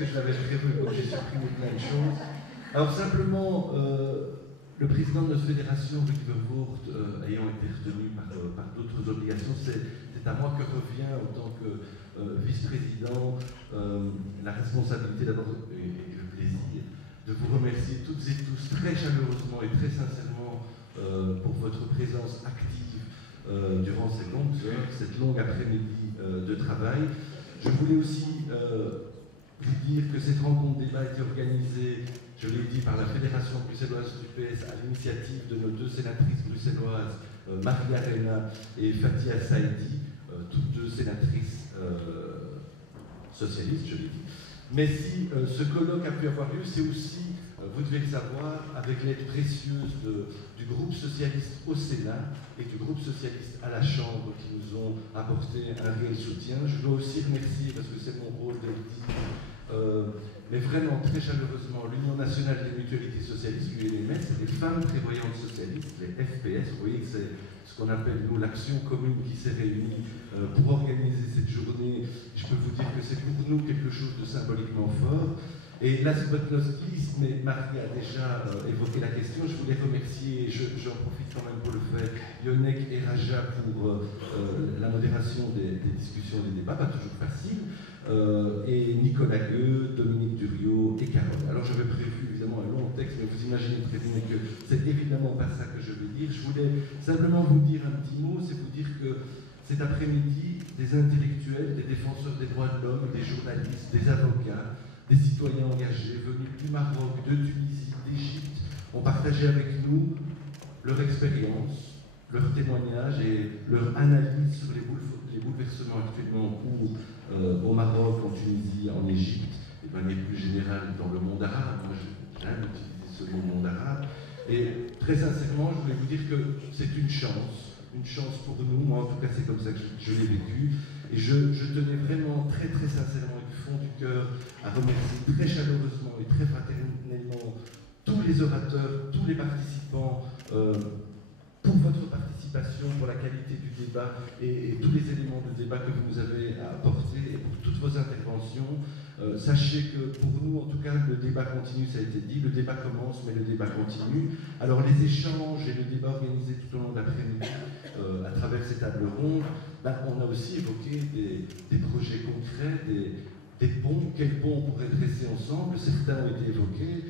que je l'avais prévu, donc j'ai supprimé plein de choses. Alors simplement, le président de notre fédération, Ruud Vervoort, ayant été retenu par d'autres obligations, c'est à moi que revient en tant que vice-président la responsabilité d'abord et le plaisir de vous remercier toutes et tous très chaleureusement et très sincèrement pour votre présence active durant ces longues heures, cette longue après-midi de travail. Je voulais aussi vous dire que cette rencontre débat a été organisée, je l'ai dit, par la Fédération bruxelloise du PS à l'initiative de nos deux sénatrices bruxelloises, Maria Arena et Fatia Saïdi, toutes deux sénatrices socialistes, je l'ai dit. Mais si ce colloque a pu avoir lieu, c'est aussi, vous devez le savoir, avec l'aide précieuse du groupe socialiste au Sénat et du groupe socialiste à la Chambre qui nous ont apporté un réel soutien. Je dois aussi remercier, parce que c'est mon rôle de le dire, mais vraiment très chaleureusement, l'Union nationale des mutualités socialistes, l'UNMS, et des femmes prévoyantes socialistes, les FPS. Vous voyez que c'est ce qu'on appelle, nous, l'action commune qui s'est réunie pour organiser cette journée. Je peux vous dire que c'est pour nous quelque chose de symboliquement fort. Et là, c'est votre liste, mais Marie a déjà évoqué la question. Je voulais remercier, j'en profite quand même pour le faire, Yonek et Raja pour la modération des discussions et des débats, pas toujours facile, et Nicolas Gueux, Dominique Duriot et Carole. Alors j'avais prévu évidemment un long texte, mais vous imaginez très bien que c'est évidemment pas ça que je vais dire. Je voulais simplement vous dire un petit mot, c'est vous dire que cet après-midi, des intellectuels, des défenseurs des droits de l'homme, des journalistes, des avocats, des citoyens engagés venus du Maroc, de Tunisie, d'Égypte, ont partagé avec nous leur expérience, leurs témoignages et leur analyse sur les bouleversements actuellement en cours au Maroc, en Tunisie, en Égypte, et de manière plus générale dans le monde arabe. Moi, j'aime utiliser ce mot monde arabe. Et très sincèrement, je voulais vous dire que c'est une chance pour nous. Moi, en tout cas, c'est comme ça que je l'ai vécu. Et je tenais vraiment très très sincèrement et du fond du cœur à remercier très chaleureusement et très fraternellement tous les orateurs, tous les participants pour votre participation, pour la qualité du débat et tous les éléments de débat que vous nous avez apportés et pour toutes vos interventions. Sachez que pour nous, en tout cas, le débat continue, ça a été dit, le débat commence, mais le débat continue. Alors les échanges et le débat organisé tout au long de l'après-midi à travers ces tables rondes, on a aussi évoqué des projets concrets, des ponts, quels ponts on pourrait dresser ensemble. Certains ont été évoqués.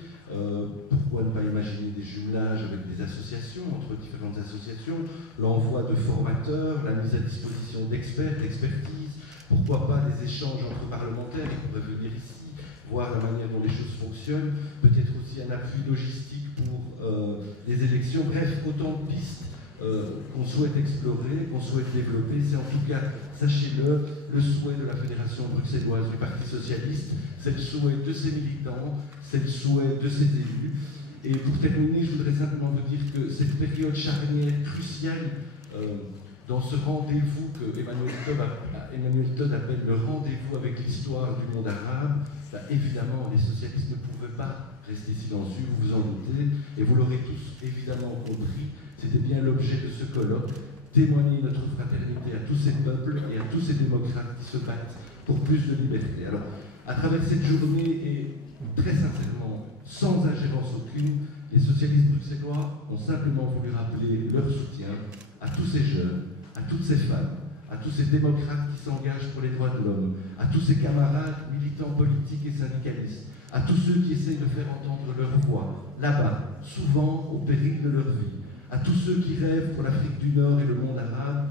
Pourquoi ne pas imaginer des jumelages avec des associations, entre différentes associations, l'envoi de formateurs, la mise à disposition d'experts, d'expertise, pourquoi pas des échanges entre parlementaires qui pourraient venir ici, voir la manière dont les choses fonctionnent, peut-être aussi un appui logistique pour les élections, bref, autant de pistes qu'on souhaite explorer, qu'on souhaite développer. C'est en tout cas, sachez-le, le souhait de la Fédération bruxelloise du Parti socialiste, c'est le souhait de ses militants, c'est le souhait de ses élus. Et pour terminer, je voudrais simplement vous dire que cette période charnière cruciale dans ce rendez-vous que Emmanuel Todd appelle le rendez-vous avec l'histoire du monde arabe, évidemment, les socialistes ne pouvaient pas rester silencieux, vous vous en doutez, et vous l'aurez tous évidemment compris. C'était bien l'objet de ce colloque, témoigner notre fraternité à tous ces peuples et à tous ces démocrates qui se battent pour plus de liberté. Alors, à travers cette journée, et très sincèrement, sans ingérence aucune, les socialistes bruxellois ont simplement voulu rappeler leur soutien à tous ces jeunes, à toutes ces femmes, à tous ces démocrates qui s'engagent pour les droits de l'homme, à tous ces camarades militants politiques et syndicalistes, à tous ceux qui essayent de faire entendre leur voix, là-bas, souvent au péril de leur vie, à tous ceux qui rêvent pour l'Afrique du Nord et le monde arabe,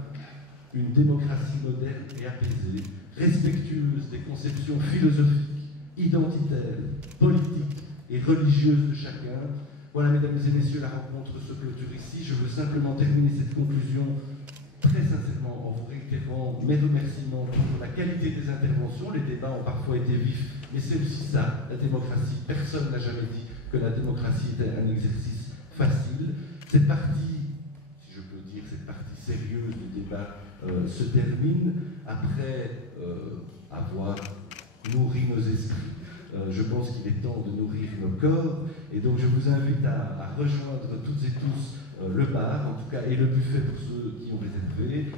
une démocratie moderne et apaisée, respectueuse des conceptions philosophiques, identitaires, politiques et religieuses de chacun. Voilà, mesdames et messieurs, la rencontre se clôture ici. Je veux simplement terminer cette conclusion très sincèrement en vous réitérant mes remerciements pour la qualité des interventions. Les débats ont parfois été vifs, mais c'est aussi ça, la démocratie. Personne n'a jamais dit que la démocratie était un exercice facile. Cette partie, si je peux dire, cette partie sérieuse du débat se termine après avoir nourri nos esprits. Je pense qu'il est temps de nourrir nos corps, et donc je vous invite à rejoindre toutes et tous le bar, en tout cas, et le buffet pour ceux qui ont réservé,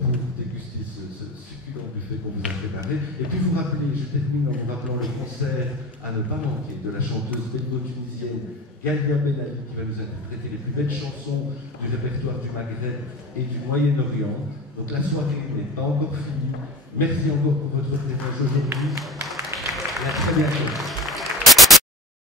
pour déguster ce succulent buffet qu'on vous a préparé. Et puis vous rappelez, je termine en vous rappelant le concert à ne pas manquer de la chanteuse belgo-tunisienne Galia Benali, qui va nous interpréter les plus belles chansons du répertoire du Maghreb et du Moyen-Orient. Donc la soirée n'est pas encore finie. Merci encore pour votre présence aujourd'hui et à très bientôt.